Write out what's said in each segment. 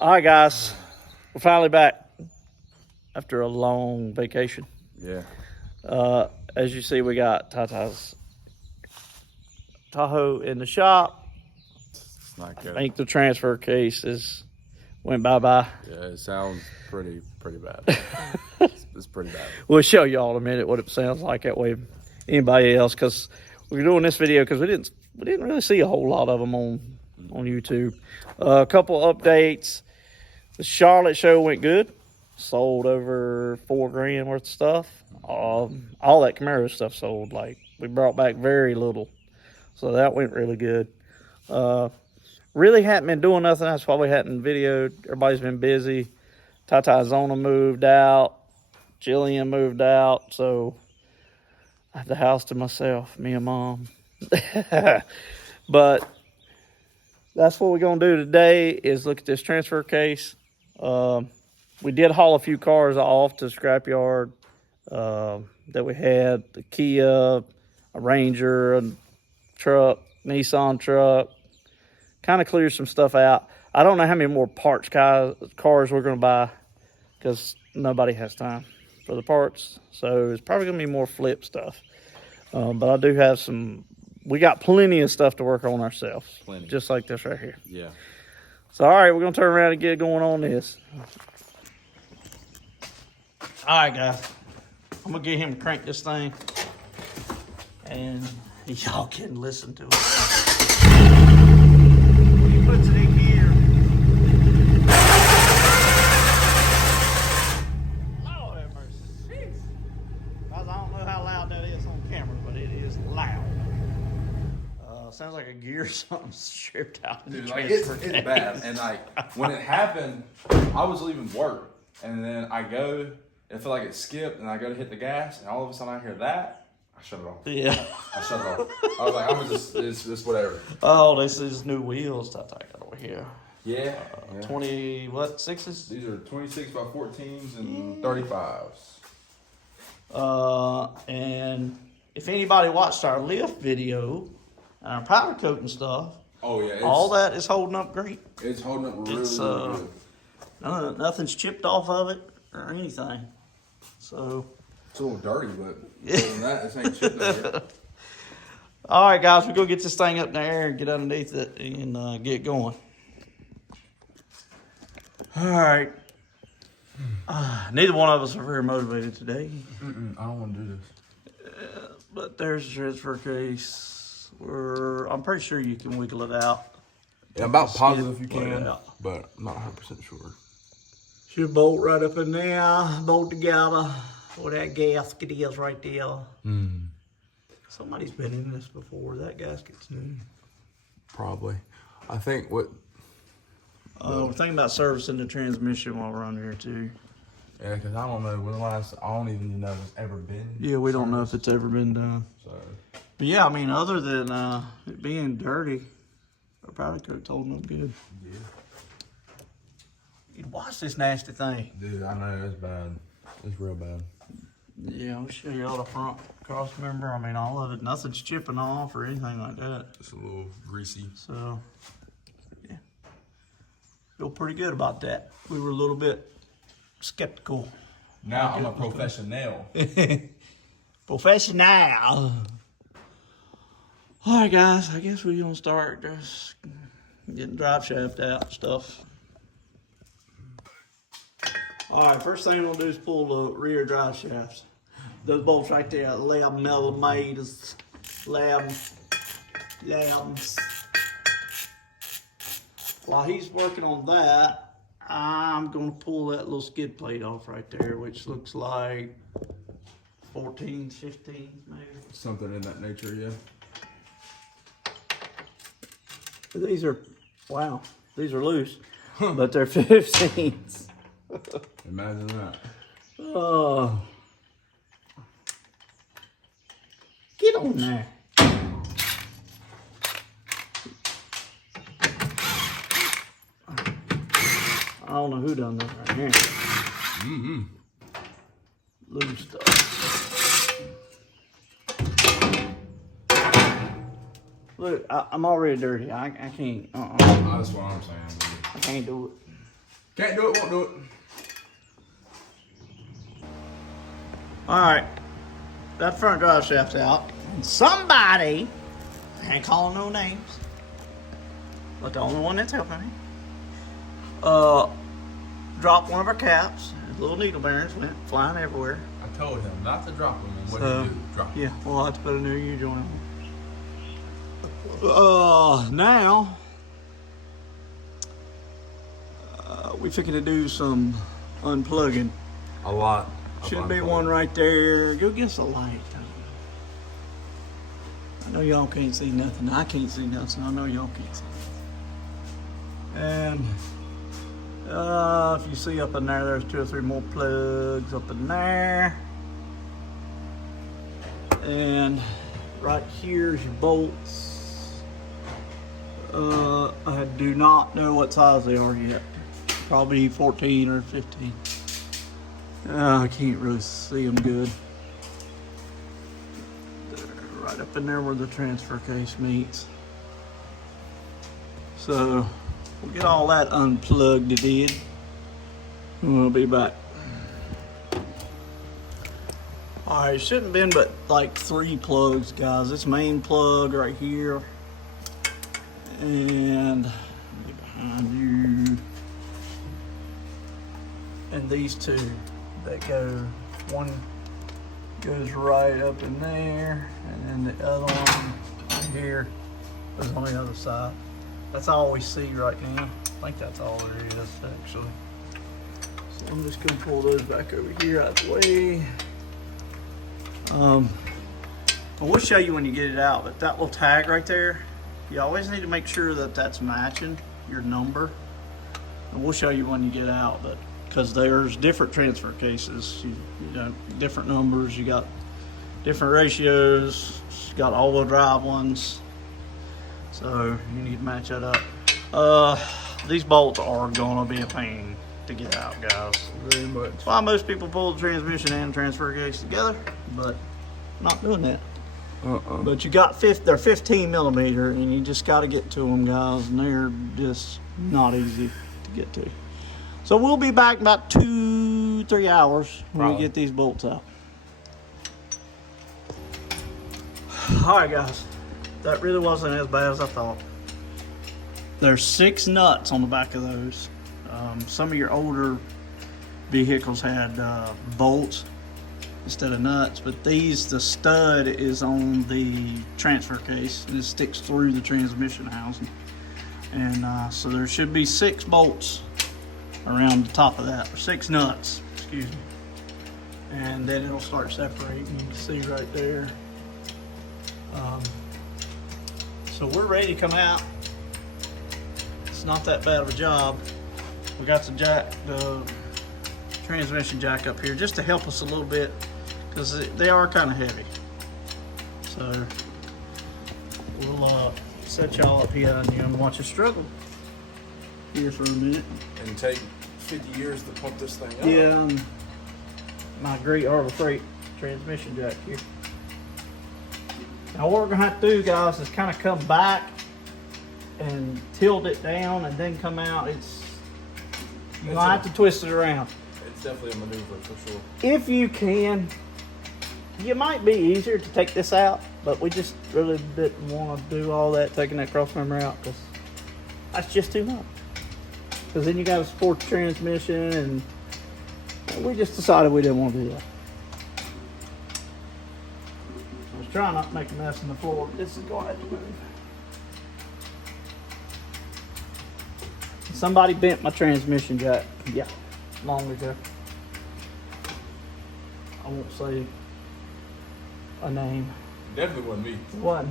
All right, guys, we're finally back after a long vacation. Yeah. As you see, we got Tata's Tahoe in the shop. It's not I good. think the transfer case went bye-bye. Yeah, it sounds pretty bad. It's pretty bad. We'll show you all in a minute what it sounds like that way. Anybody else? Because we're doing this video because we didn't really see a whole lot of them on YouTube. A couple updates. The Charlotte show went good. Sold over $4,000 worth of stuff. All that Camaro stuff sold. Like, we brought back very little, so that went really good. Really hadn't been doing nothing. That's why we hadn't videoed. Everybody's been busy. Tata Zona moved out. Jillian moved out, so I have the house to myself, me and Mom. But that's what we're gonna do today is look at this transfer case. We did haul a few cars off to the scrapyard that we had, the Kia, a Ranger, a truck, Nissan truck. Kind of cleared some stuff out. I don't know how many more parts cars we're going to buy because nobody has time for the parts. So it's probably going to be more flip stuff. But I do have some. We got plenty of stuff to work on ourselves. Plenty. Just like this right here. Yeah. So, all right, we're going to turn around and get going on this. All right, guys. I'm going to get him to crank this thing. And y'all can listen to it. He puts it in gear. Lord have mercy. Jeez. I don't know how loud that is on camera, but it is loud. Sounds like a gear or something stripped out. Dude, like it's bad. And like when it happened, I was leaving work, and then I go. It felt like it skipped, and I go to hit the gas, and all of a sudden I hear that. I shut it off. Yeah. I shut it off. I was like, I'm gonna just whatever. Oh, this is new wheels that I got over here. Yeah. 20 what, 6s? These are 26 by 14s and 35s. And if anybody watched our lift video, our powder coat and stuff, Oh yeah. all that is holding up great. It's holding up really, It's, really good. Nothing's chipped off of it or anything. So It's a little dirty, but other than that, this ain't shit there. all right, guys, we're gonna get this thing up in the air and get underneath it and get going. All right. Neither one of us are very motivated today. I don't want to do this. But there's the transfer case. I'm pretty sure you can wiggle it out. Yeah, I'm about positive you Wiggle it can, out. but I'm not 100% sure. Should bolt right up in there, bolt together. Where that gasket is right there. Somebody's been in this before. That gasket's new. Probably. I think what... We're thinking about servicing the transmission while we're under here too. Yeah, because I don't know when the last... I don't even know if it's ever been. Yeah, we don't know if it's ever been done. So... But yeah, I mean, other than it being dirty, our powder coat's holding up good. Yeah. You'd watch this nasty thing. Dude, I know, it's bad. It's real bad. Yeah, I'll show you all the front cross member. I mean, all of it. Nothing's chipping off or anything like that. It's a little greasy. So, yeah. Feel pretty good about that. We were a little bit skeptical. Now I'm a professional. Professional. All right, guys. I guess we're going to start just getting drive shaft out and stuff. All right, first thing we'll do is pull the rear drive shafts. Those bolts right there, 11 millimeters, 11s. While he's working on that, I'm gonna pull that little skid plate off right there, which looks like 14, 15 maybe. Something in that nature, yeah. These are, wow, these are loose, but they're 15s. Imagine that. Oh. Get on there. I don't know who done that right here. Loose stuff. Look, I'm already dirty. I can't. That's what I'm saying, dude. I can't do it. Can't do it, won't do it. All right, that front drive shaft's out. And somebody, I ain't calling no names, but the only one that's helping me, dropped one of our caps. Little needle bearings went flying everywhere. I told him not to drop them. And what So, did he do? Drop them. Yeah, we'll have to put a new U joint on. Now, we fixing to do some unplugging. A lot. Should be one right there. Go get us a light. I know y'all can't see nothing. I can't see nothing. I know y'all can't see nothing. And if you see up in there, there's 2 or 3 more plugs up in there. And right here's your bolts. I do not know what size they are yet. Probably 14 or 15. I can't really see them good. They're right up in there where the transfer case meets. So we'll get all that unplugged and we'll be back. Alright, it shouldn't have been but like 3 plugs, guys. This main plug right here. And behind you. And these 2 that go, one goes right up in there, and then the other one right here is on the other side. That's all we see right now. I think that's all there is, actually. So I'm just gonna pull those back over here out the way. I will show you when you get it out, but that little tag right there, you always need to make sure that that's matching your number. And we'll show you when you get out, but because there's different transfer cases, you got different numbers, you got different ratios, you got all-wheel drive ones, so you need to match that up. These bolts are gonna be a pain to get out, guys. Very much. That's why most people pull the transmission and transfer case together, but I'm not doing that. But you got they're 15 millimeter, and you just got to get to them, guys, and they're just not easy to get to. So we'll be back in about 2-3 hours when we get these bolts out. All right, guys, that really wasn't as bad as I thought. There's 6 nuts on the back of those. Some of your older vehicles had bolts instead of nuts, but these, the stud is on the transfer case, and it sticks through the transmission housing. And so there should be 6 bolts around the top of that, or 6 nuts, excuse me. And then it'll start separating. You can see right there. So we're ready to come out. It's not that bad of a job. We got the transmission jack up here just to help us a little bit, because they are kind of heavy. So we'll set y'all up here and watch us struggle here for a minute. And take 50 years to pump this thing up. Yeah, my great Harbor Freight transmission jack here. Now what we're gonna have to do, guys, is kind of come back and tilt it down and then come out. You're gonna have to twist it around. It's definitely a maneuver for sure. If you can, it might be easier to take this out, but we just really didn't want to do all that, taking that cross member out, because that's just too much. Because then you got to support the transmission, and we just decided we didn't want to do that. I was trying not to make a mess in the floor, but this is going to have to move. Somebody bent my transmission jack, yeah, long ago. I won't say a name. Definitely wasn't me.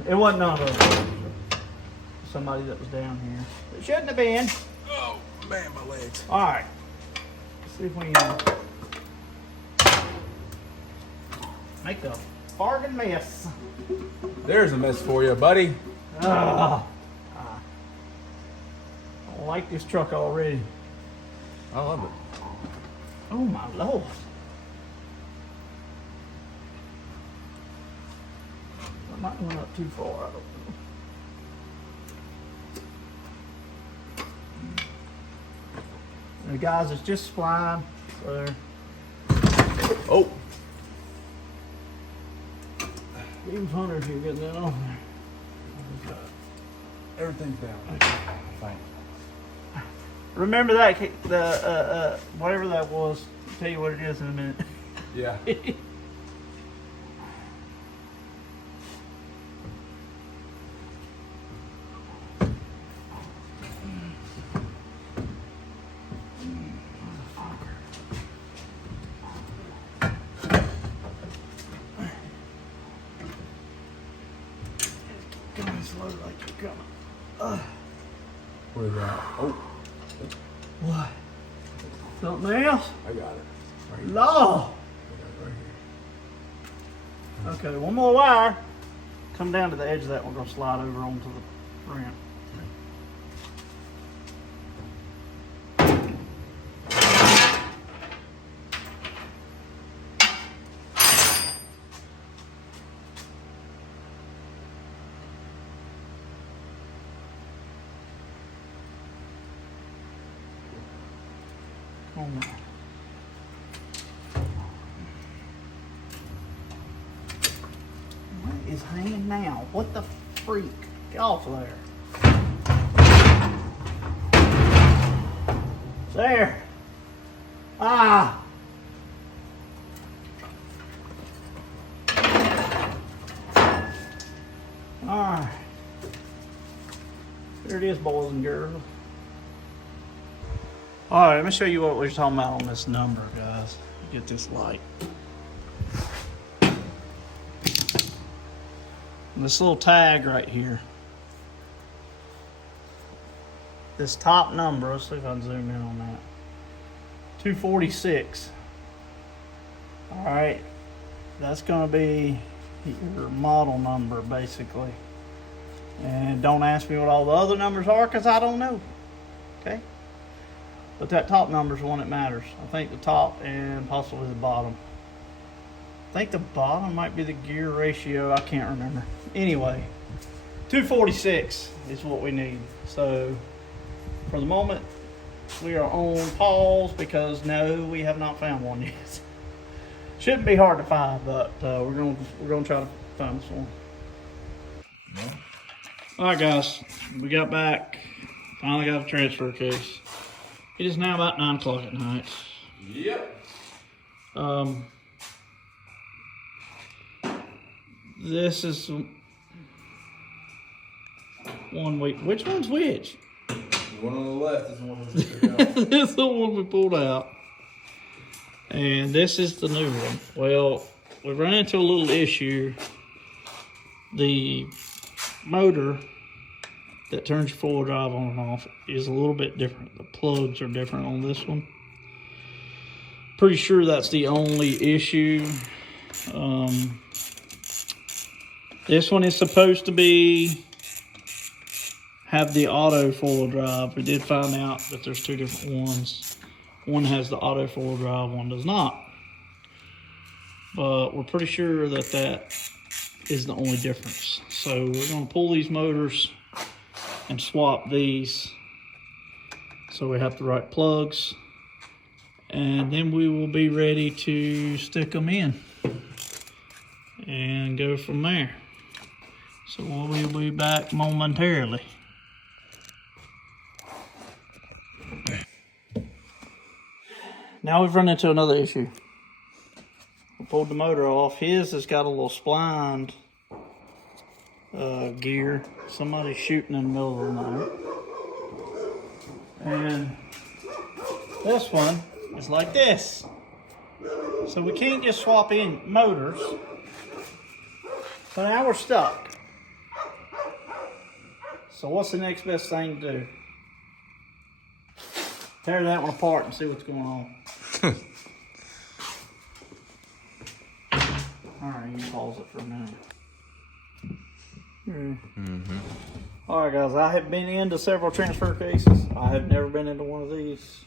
It wasn't none of us. Somebody that was down here. It shouldn't have been. Oh, man, my legs. All right. Let's see if we can make a bargain mess. There's a mess for you, buddy. I don't like this truck already. I love it. Oh my Lord. I might went up too far, I don't know. And guys, it's just spline. So Oh. even Hunter here getting that on there. Everything's down. Thanks. Remember that the whatever that was. I'll tell you what it is in a minute. Yeah. Coming slow like you're coming. Where's that? Oh, What? Something else? I got it. Right here. No. I got it right here. Okay, one more wire. Come down to the edge of that. We're gonna slide over onto the ramp. Come on now. What is hanging now? What the freak? Get off there. There. Ah. Alright. There it is, boys and girls. Alright, let me show you what we're talking about on this number, guys. Get this light. This little tag right here. This top number, let's see if I can zoom in on that. 246. Alright, that's going to be your model number basically. And don't ask me what all the other numbers are because I don't know. Okay? But that top number is the one that matters. I think the top and possibly the bottom. I think the bottom might be the gear ratio. I can't remember. Anyway, 246 is what we need. So for the moment, we are on pause because no, we have not found one yet. Shouldn't be hard to find, but we're gonna try to find this one. Yeah. All right, guys, we got back. Finally got a transfer case. It is now about 9 o'clock at night. Yep. This is one week. Which one's which? The one on the left is the one we took out. This is the one we pulled out. And this is the new one. Well, we ran into a little issue. The motor that turns your four-wheel drive on and off is a little bit different. The plugs are different on this one. Pretty sure that's the only issue. This one is supposed to have the auto four-wheel drive. We did find out that there's two different ones. One has the auto four-wheel drive, one does not. But we're pretty sure that that is the only difference. So we're going to pull these motors and swap these so we have the right plugs, and then we will be ready to stick them in and go from there. So we'll be back momentarily. Now we've run into another issue. We pulled the motor off. His has got a little splined gear. Somebody's shooting in the middle of the night. And this one is like this. So we can't just swap in motors. So now we're stuck. So what's the next best thing to do? Tear that one apart and see what's going on. Alright, you can pause it for a minute. Alright guys, I have been into several transfer cases. I have never been into one of these.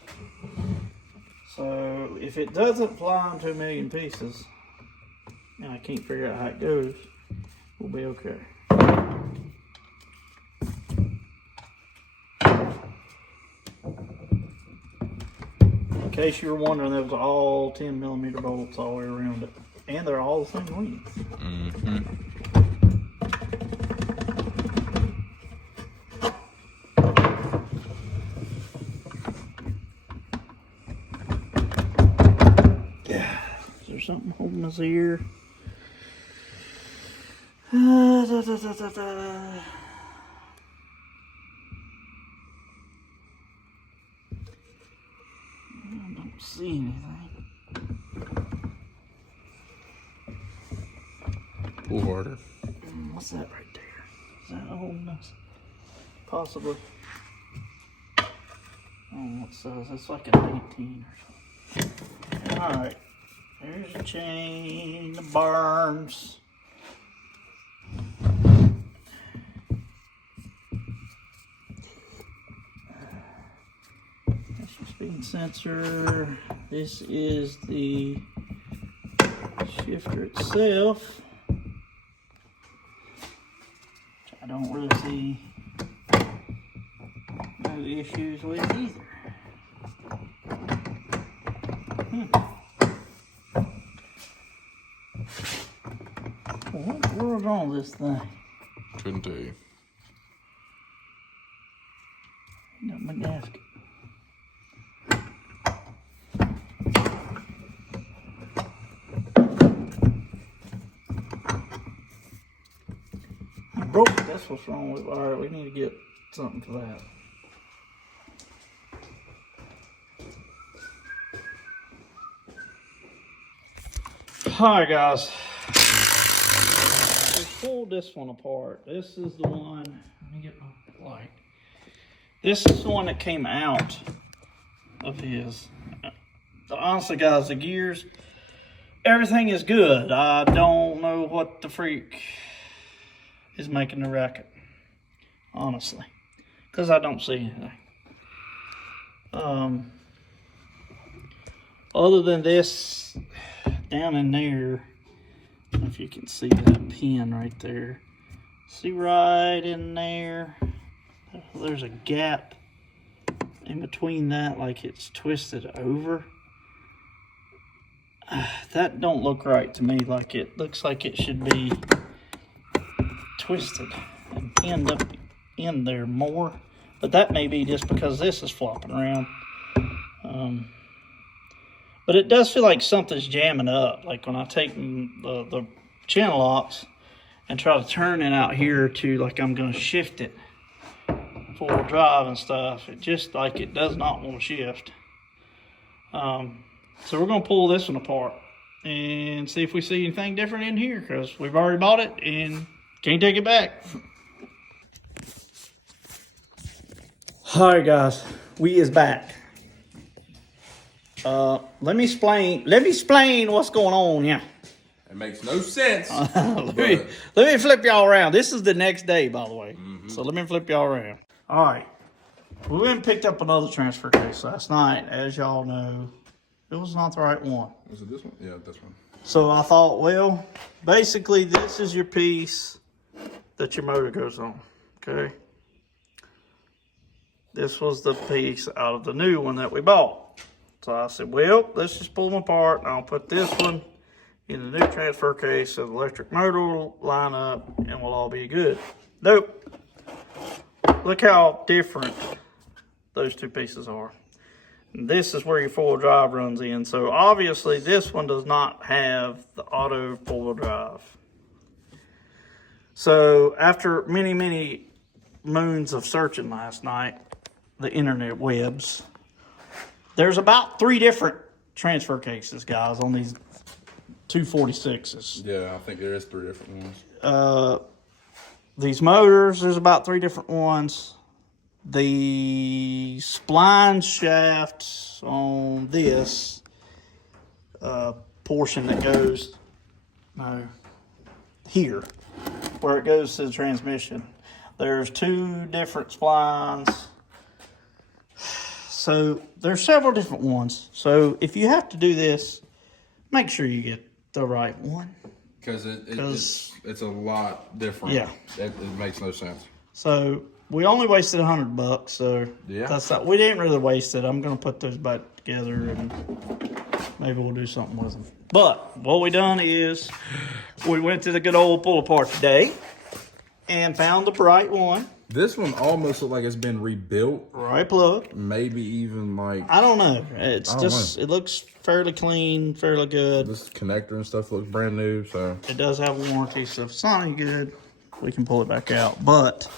So if it doesn't fly into a million pieces, and I can't figure out how it goes, we'll be okay. In case you were wondering, those are all 10mm bolts all the way around it. And they're all the same length. Yeah. Is there something holding us here? I don't see anything. Pull harder. What's that right there? Is that holding us? Possibly. I don't know what size. It's like an 18 or something. Alright. There's a chain, the barns. That's your speed sensor. This is the shifter itself. I don't really see no issues with either. What in the world's wrong with this thing? Couldn't tell you. Got my gasket. I broke it. That's what's wrong with it. All right, we need to get something for that. Alright guys, we pulled this one apart. This is the one, let me get my light. This is the one that came out of his. Honestly guys, the gears, everything is good. I don't know what the freak is making the racket, honestly, because I don't see anything. Other than this, down in there, I don't know if you can see that pin right there. See right in there, there's a gap in between that, like it's twisted over. That don't look right to me. Like it looks like it should be twisted and pinned up in there more. But that may be just because this is flopping around. But it does feel like something's jamming up. Like when I take the channel locks and try to turn it out here to like I'm going to shift it full drive and stuff, it just like it does not want to shift. So we're going to pull this one apart and see if we see anything different in here, because we've already bought it and can't take it back. Alright guys, we is back. Let me explain what's going on here. It makes no sense. Let me flip y'all around. This is the next day, by the way. So let me flip y'all around. All right. We went and picked up another transfer case last night. As y'all know, it was not the right one. Was it this one? Yeah, this one. So I thought, well, basically this is your piece that your motor goes on, okay? This was the piece out of the new one that we bought. So I said, well, let's just pull them apart, and I'll put this one in the new transfer case so the electric motor will line up and we'll all be good. Nope. Look how different those two pieces are. And this is where your four-wheel drive runs in. So obviously this one does not have the auto four-wheel drive. So after many, many moons of searching last night, the internet webs, there's about 3 different transfer cases, guys, on these 246s. Yeah, I think there is 3 different ones. These motors, there's about 3 different ones. The spline shafts on this portion that goes here, where it goes to the transmission, there's 2 different splines. So there's several different ones. So if you have to do this, make sure you get the right one. Because it's a lot different. Yeah. It makes no sense. So we only wasted $100, so Yeah. that's not, we didn't really waste it. I'm gonna put those back together and maybe we'll do something with them. But what we done is we went to the good old pull apart today and found the bright one. This one almost looks like it's been rebuilt. Right plug. Maybe even like, I don't know. It's I don't just know. it looks fairly clean, fairly good. this connector and stuff looks brand new. So It does have a warranty, so if it's not any good, we can pull it back out. But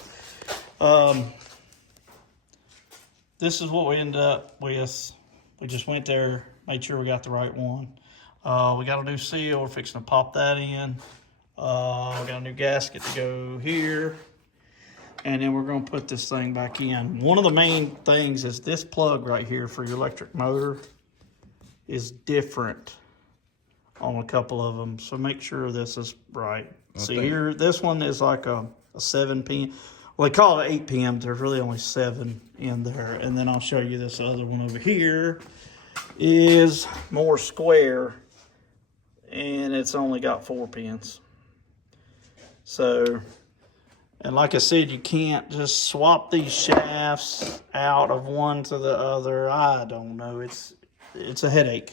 this is what we ended up with. We just went there, made sure we got the right one. We got a new seal. We're fixing to pop that in. We got a new gasket to go here. And then we're going to put this thing back in. One of the main things is this plug right here for your electric motor is different on a couple of them. So make sure this is right. See here, this one is like a 7 pin. Well, they call it 8 pin, but there's really only 7 in there. And then I'll show you this other one over here is more square. And it's only got 4 pins. So, and like I said, you can't just swap these shafts out of one to the other. I don't know. It's a headache.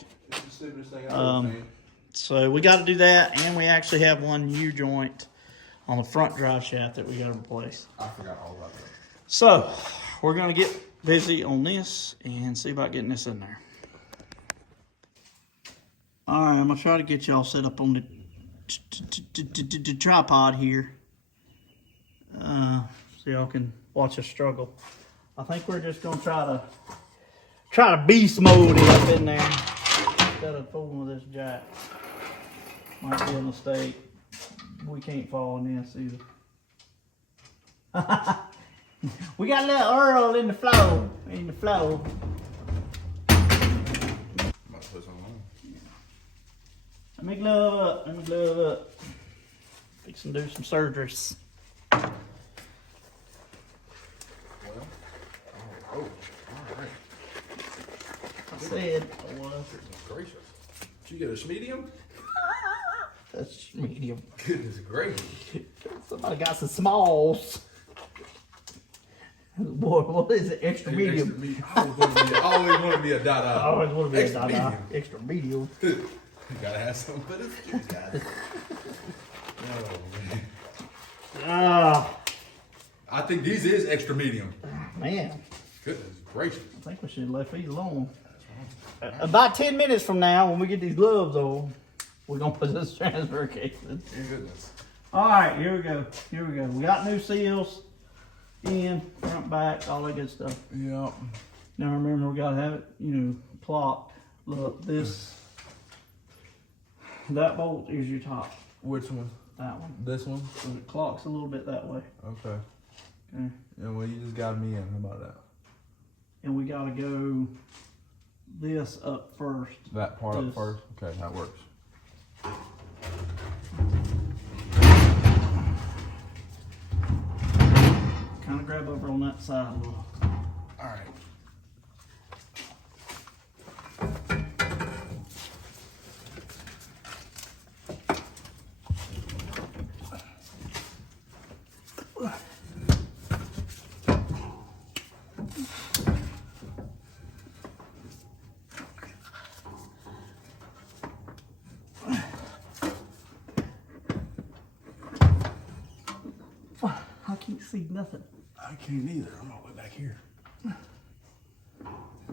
So we got to do that, and we actually have one U-joint on the front drive shaft that we got to replace. I forgot all about that. So we're going to get busy on this and see about getting this in there. All right, I'm going to try to get y'all set up on the tripod here. So y'all can watch us struggle. I think we're just gonna try to beast mode it up in there instead of fooling with this jack. Might be a mistake. We can't fall in this either. We got a little Earl in the flow. Put some on. Let me glove up. Fixing to do some surgeries. Oh, all right. I said I was. Goodness gracious. Did you get a medium? That's medium. Goodness gracious. Somebody got some smalls. Boy, what is it? Extra medium. I always want to be a dada. I always want to be Extra medium. Extra medium. You gotta have something for this kid, guys. Oh, man. Ah, I think these is extra medium. man. Goodness gracious. I think we should have left these alone. About 10 minutes from now, when we get these gloves on, we're going to put this transfer case in. Dear goodness. All right, here we go. We got new seals in, front, back, all that good stuff. Yep. Now remember, we got to have it, clocked. Look, that bolt is your top. Which one? That one. This one? So it clocks a little bit that way. Okay. Okay. Yeah, well, you just got me in. How about that? And we got to go this up first. That part up This. first? Okay, that works. Kind of grab over on that side a little. All right. I can't see nothing. I can't either. I'm all the way back here.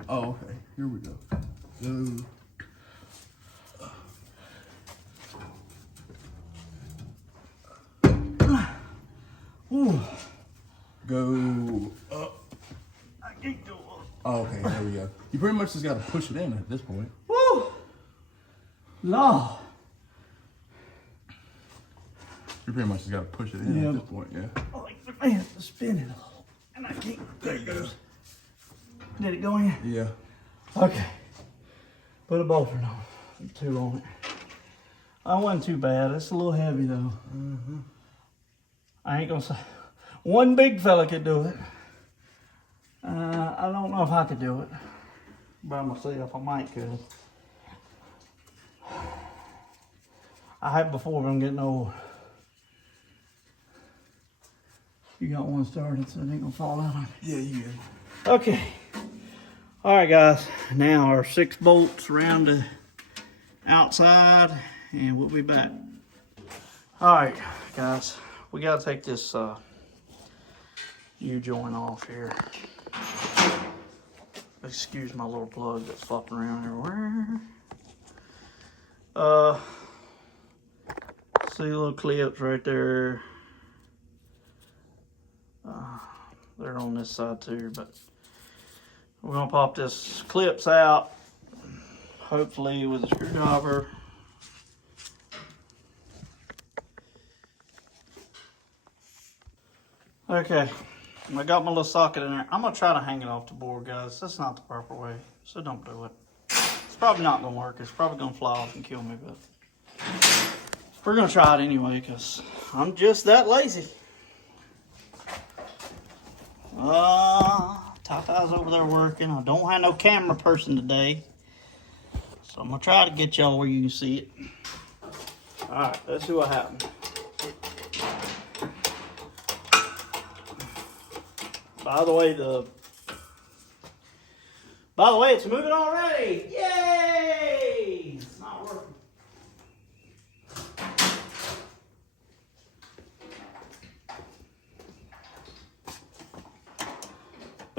Oh, okay. Here we go. Go. Ooh, Go up. I can't go up. Oh, okay, there we go. You pretty much just got to push it in at this point. Woo! Lord. You pretty much just got to push it in Yeah. at this point, yeah. I like the fan to spin it a little. And I can't. There it goes. Did it go in? Yeah. Okay. Put a bolter on. 2 on it. That wasn't too bad. It's a little heavy though. Mm-hmm. I ain't gonna say. One big fella could do it. I don't know if I could do it by myself. I might could. I have before, but I'm getting old. You got one started, so it ain't gonna fall out on me. Yeah, you good. Okay. All right, guys. Now our 6 bolts around the outside, and we'll be back. All right, guys. We gotta take this U-joint off here. Excuse my little plug that's flopping around everywhere. See little clips right there. They're on this side too, but we're gonna pop this clips out, hopefully with a screwdriver. Okay, I got my little socket in there. I'm gonna try to hang it off the board, guys. That's not the proper way, so don't do it. It's probably not gonna work. It's probably gonna fly off and kill me, but we're gonna try it anyway, because I'm just that lazy. Tahoe's over there working. I don't have no camera person today, so I'm gonna try to get y'all where you can see it. All right, let's see what happens. By the way, it's moving already. Yay! It's not working.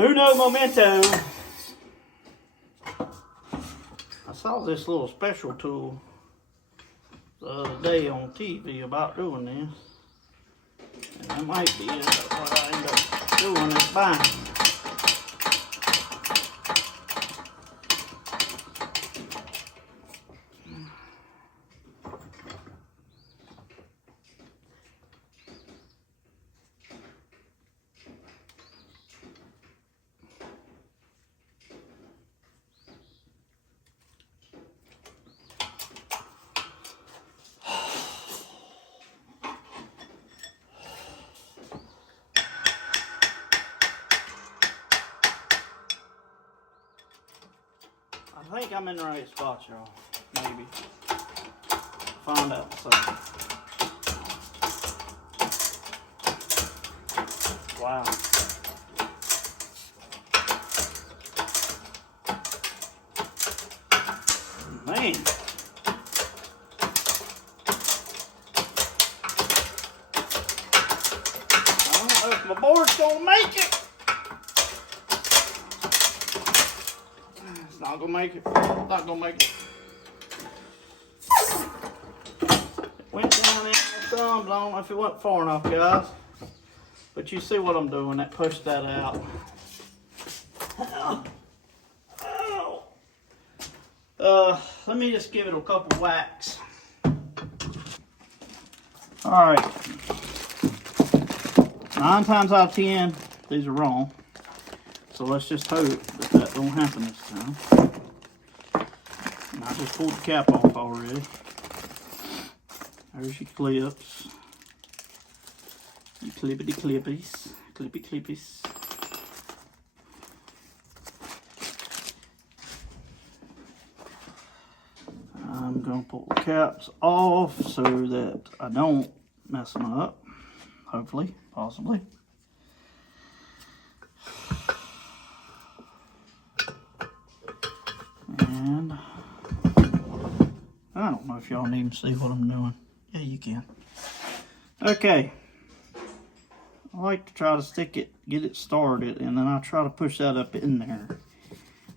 Uno momento. I saw this little special tool the other day on TV about doing this. And that might be what I end up doing is buying. I think I'm in the right spot, y'all. Maybe. Find out. So. Wow. Man. I don't know if my board's gonna make it. Not gonna make it. Not gonna make it. It went down in the thumbs. I don't know if it went far enough, guys. But you see what I'm doing. That pushed that out. Ow. Ow. Let me just give it a couple whacks. Alright. 9 times out of 10, these are wrong. So let's just hope that don't happen this time. And I just pulled the cap off already. There's your clips. Your clippity clippies. Clippy clippies. I'm going to pull the caps off so that I don't mess them up. Hopefully, possibly. And I don't know if y'all need to see what I'm doing. Yeah, you can. Okay. I like to try to stick it, get it started, and then I try to push that up in there.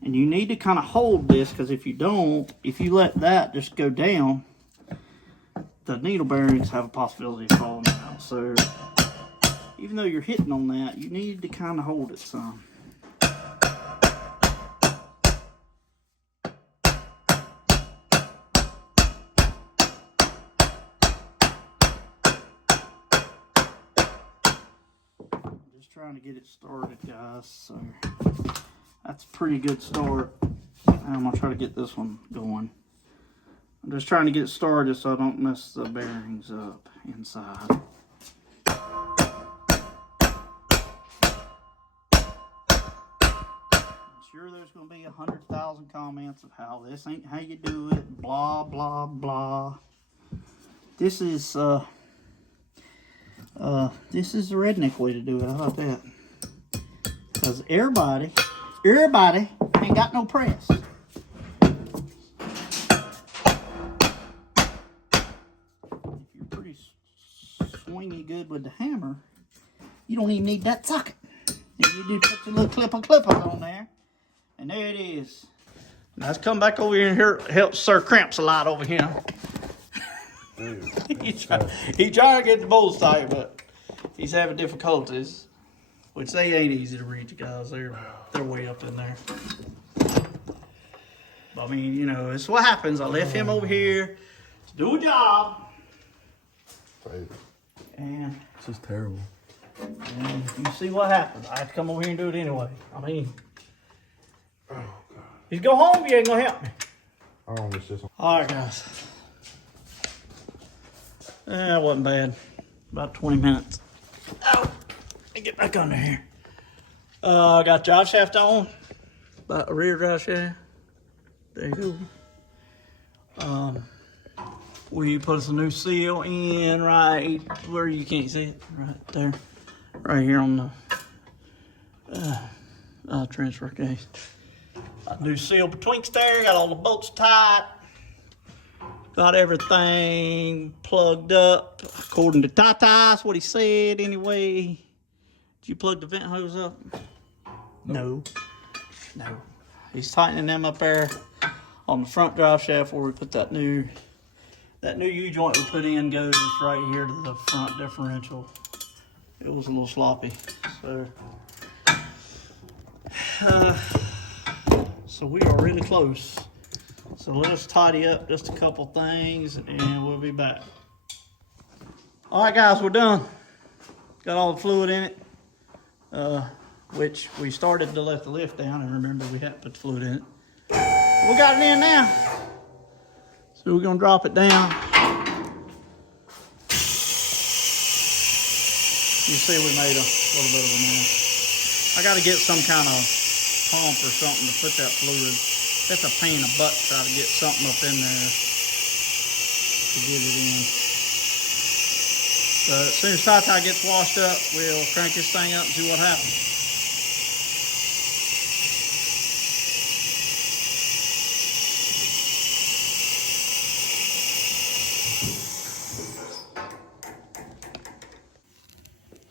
And you need to kind of hold this, because if you don't, if you let that just go down, the needle bearings have a possibility of falling out. So even though you're hitting on that, you need to kind of hold it some. Trying to get it started, guys, so that's a pretty good start. I'm gonna try to get this one going. I'm just trying to get it started so I don't mess the bearings up inside. I'm sure there's gonna be 100,000 comments of how this ain't how you do it, blah blah blah. This is This is the redneck way to do it. How about that? Because everybody ain't got no press. If you're pretty swingy good with the hammer, you don't even need that socket. And you do put your little clipper on there, and there it is. Now let's come back over here and help Sir Cramps a lot over here. He trying to get the bolts tight, but he's having difficulties, which they ain't easy to reach, guys. They're way up in there. But I mean, you know, it's what happens. I left him over here to do a job, and This is terrible. And you see what happens. I have to come over here and do it anyway. I mean, if you go home, you ain't gonna help me. Oh, it's just. All right, guys. That wasn't bad. About 20 minutes. Oh, let me get back under here. I got drive shaft on. About a rear drive shaft. There you go. We put some new seal in right where you can't see it. Right there. Right here on the transfer case. New seal between there. Got all the bolts tight. Got everything plugged up according to Tata. That's what he said anyway. Did you plug the vent hose up? No. He's tightening them up there on the front drive shaft where we put that new U-joint we put in goes right here to the front differential. It was a little sloppy. So we are really close. So let's tidy up just a couple things and we'll be back. All right, guys, we're done. Got all the fluid in it, which we started to let the lift down, and remember we had to put the fluid in it. We got it in now. So we're gonna drop it down. You see we made a little bit of a mess. I gotta get some kind of pump or something to put that fluid. That's a pain in the butt to try to get something up in there to get it in. But as soon as Tata gets washed up, we'll crank this thing up and see what happens.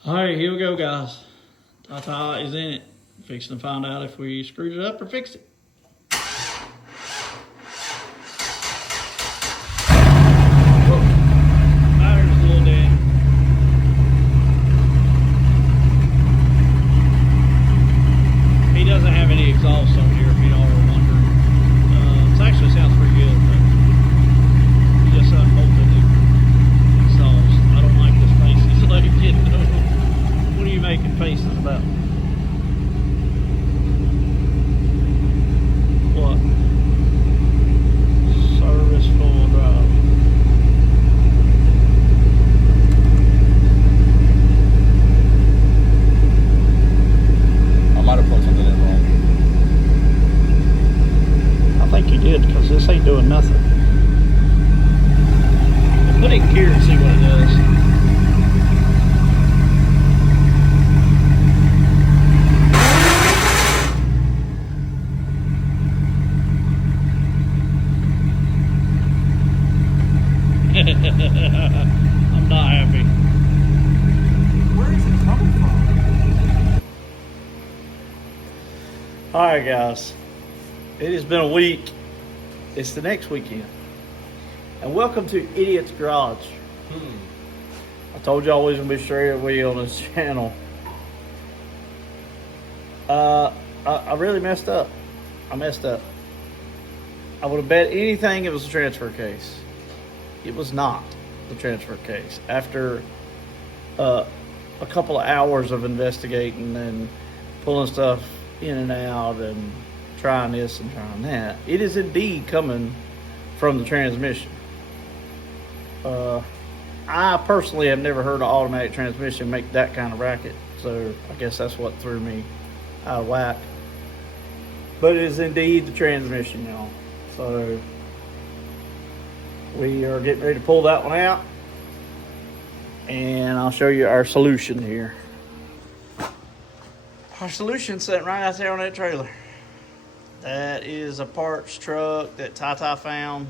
All right, here we go, guys. Tata is in it. Fixing to find out if we screwed it up or fixed it. Exhaust on here, if y'all were wondering. It actually sounds pretty good, but you just unbolted the exhaust. I don't like this faces like it. What are you making faces about? What? Service full drive. I might have put something in wrong. I think you did, because this ain't doing nothing. Put it in gear and see what it does. I'm not happy. Where is it coming from? All right, guys. It has been a week. It's the next weekend. And welcome to Idiot's Garage. I told you I was going to be straight with you on this channel. I really messed up. I messed up. I would have bet anything it was a transfer case. It was not the transfer case. After a couple of hours of investigating and pulling stuff in and out and trying this and trying that, it is indeed coming from the transmission. I personally have never heard an automatic transmission make that kind of racket, so I guess that's what threw me out of whack. But it is indeed the transmission, y'all. So we are getting ready to pull that one out, and I'll show you our solution here. Our solution sitting right out there on that trailer. That is a parts truck that Ty found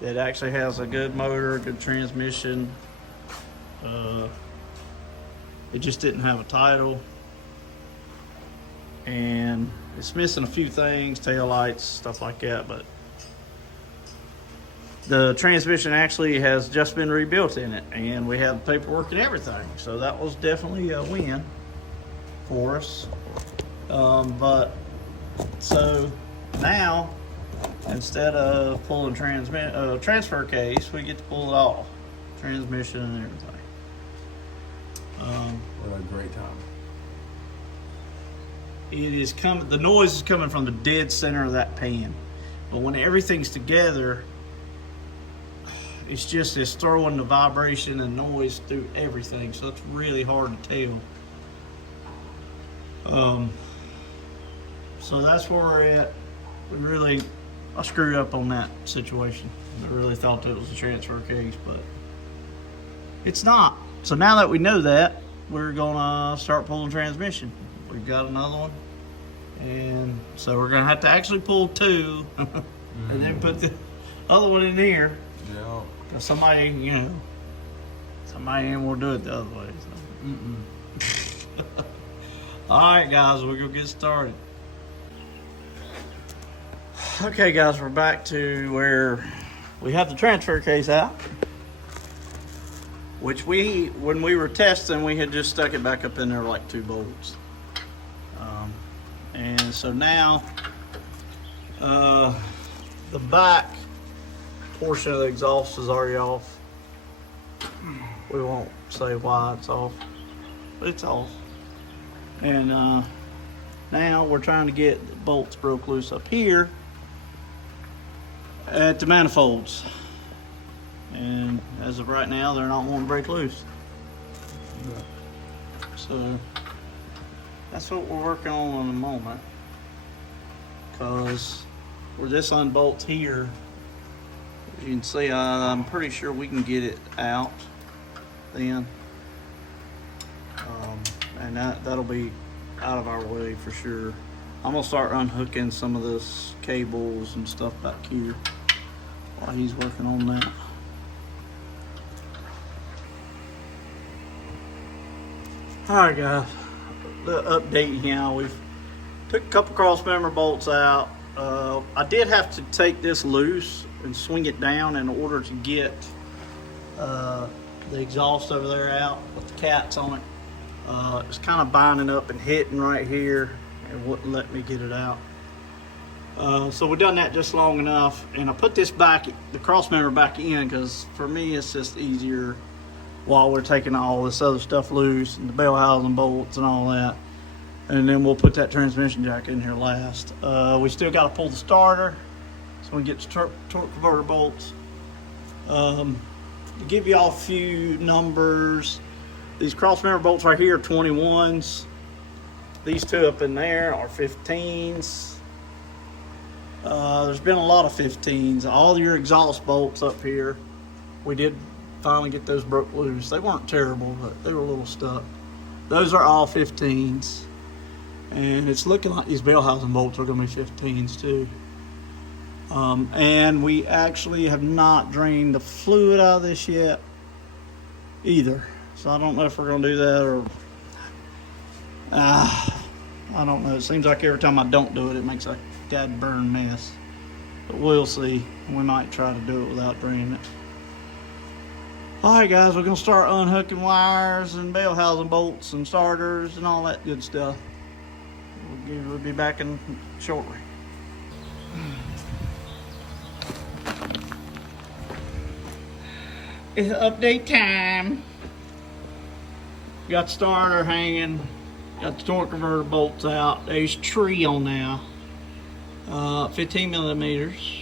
that actually has a good motor, good transmission. It just didn't have a title, and it's missing a few things, tail lights, stuff like that, but the transmission actually has just been rebuilt in it, and we have paperwork and everything, so that was definitely a win for us. But so now, instead of pulling transfer case, we get to pull it off, transmission and everything. What a great time. It is coming. The noise is coming from the dead center of that pan, but when everything's together, it's throwing the vibration and noise through everything, so it's really hard to tell. So that's where we're at. I screwed up on that situation. I really thought that it was a transfer case, but it's not. So now that we know that, we're gonna start pulling transmission. We've got another one, and so we're gonna have to actually pull two, and then put the other one in here. Yeah. Cause somebody ain't gonna do it the other way. So. All right, guys, we're gonna get started. Okay, guys, we're back to where we have the transfer case out, which when we were testing, we had just stuck it back up in there like 2 bolts. And so now, the back portion of the exhaust is already off. We won't say why it's off, but it's off. And now we're trying to get the bolts broke loose up here at the manifolds, and as of right now they're not wanting to break loose. So that's what we're working on in the moment, because where this unbolts here, as you can see, I'm pretty sure we can get it out then, and that'll be out of our way for sure. I'm gonna start unhooking some of this cables and stuff back here while he's working on that. Alright, guys, the update here. We've took a couple cross member bolts out. I did have to take this loose and swing it down in order to get the exhaust over there out with the cats on it. It's kind of binding up and hitting right here and wouldn't let me get it out. So we've done that just long enough, and I put this back, the cross member back in, because for me it's just easier while we're taking all this other stuff loose and the bell housing bolts and all that. And then we'll put that transmission jack in here last. We still got to pull the starter, so we get the torque converter bolts. To give you all a few numbers, these cross member bolts right here are 21s. These two up in there are 15s. There's been a lot of 15s. All your exhaust bolts up here, we did finally get those broke loose. They weren't terrible, but they were a little stuck. Those are all 15s. And it's looking like these bell housing bolts are going to be 15s too. And we actually have not drained the fluid out of this yet either. So I don't know if we're going to do that or... I don't know. It seems like every time I don't do it, it makes a dad burn mess. But we'll see. We might try to do it without draining it. Alright, guys, we're going to start unhooking wires and bell housing bolts and starters and all that good stuff. We'll be back in shortly. It's update time. Got the starter hanging. Got the torque converter bolts out. There's tree on now. 15 millimeters,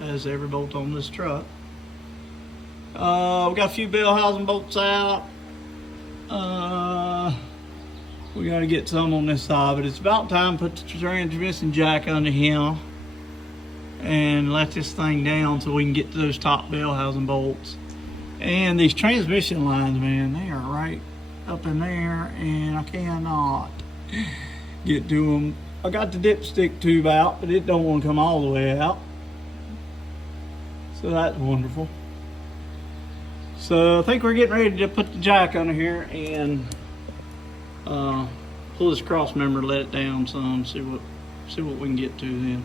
as every bolt on this truck. We got a few bell housing bolts out. We got to get some on this side, but it's about time to put the transmission jack under him and let this thing down so we can get to those top bell housing bolts. And these transmission lines, man, they are right up in there, and I cannot get to them. I got the dipstick tube out, but it don't want to come all the way out. So that's wonderful. So I think we're getting ready to put the jack under here and pull this cross member, let it down some, see what we can get to then.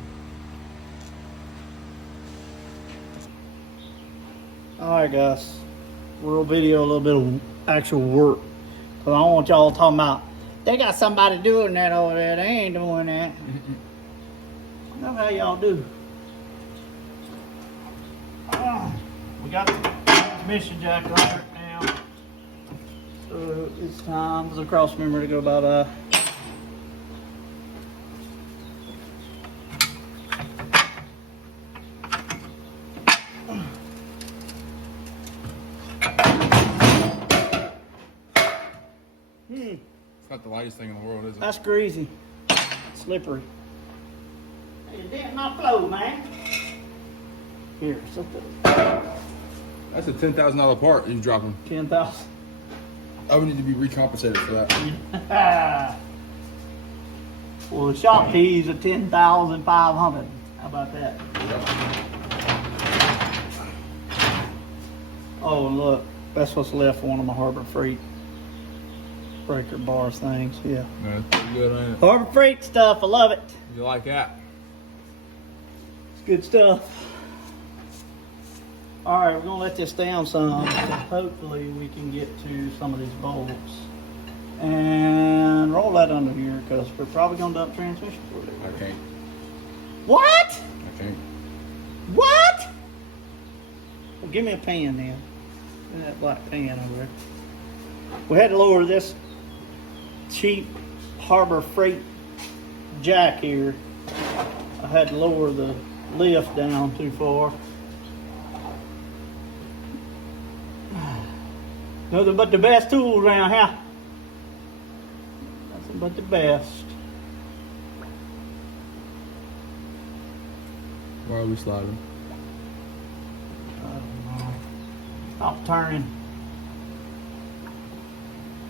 All right, guys, we'll video a little bit of actual work, cause I don't want y'all talking about they got somebody doing that over there. They ain't doing that. I know how y'all do. We got the transmission jack on it now, so it's time for the cross member to go bye-bye. It's not the lightest thing in the world, is it? That's greasy. Slippery. Hey, you dent my flow, man. Here, something. That's a $10,000 part you're dropping. 10,000. I would need to be recompensated for that. Well, the shop keys are 10,500. How about that? Oh, and look, that's what's left for one of my Harbor Freight breaker bars things. Yeah. Yeah, that's pretty good, ain't it? Harbor Freight stuff. I love it. You like that? It's good stuff. All right, we're gonna let this down some. Hopefully we can get to some of these bolts and roll that under here because we're probably gonna dump transmission fluid. I can't. What? I can't. What? Well, give me a pan then. Give me that black pan over there. We had to lower this cheap Harbor Freight jack here. I had to lower the lift down too far. Nothing but the best tools around here. Nothing but the best. Why are we sliding? I don't know. Stop turning.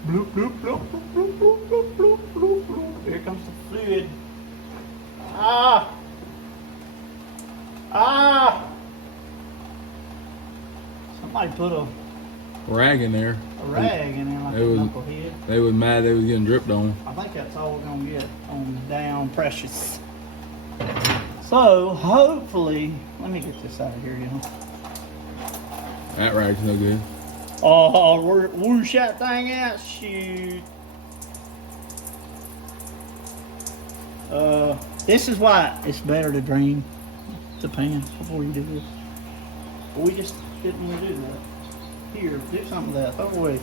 Bloop, bloop, bloop, bloop, bloop, bloop, bloop, bloop, bloop. Here comes the fluid. Ah! Ah! Somebody put a Rag in there. rag in there like a knucklehead. They was mad they was getting dripped on. I think that's all we're gonna get on down precious. So hopefully, let me get this out of here, you know. That rag's no good. Oh, whoosh that thing out, shoot. This is why it's better to drain the pan before you do this. But we just didn't want to do that. Here, do something with that. Throw it away.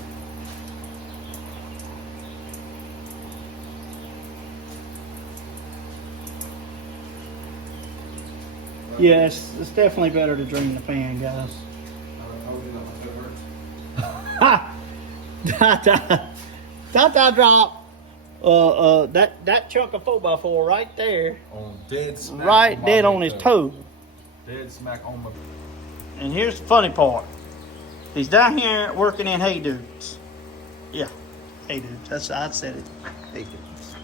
Yes, it's definitely better to drain the pan, guys. Ha! That drop. That chunk of 4x4 right there. On dead smack. Right on dead my on his toe. toe. Dead smack on my. And here's the funny part. He's down here working in Hey Dudes. Yeah, Hey Dudes. I said it. Hey Dudes.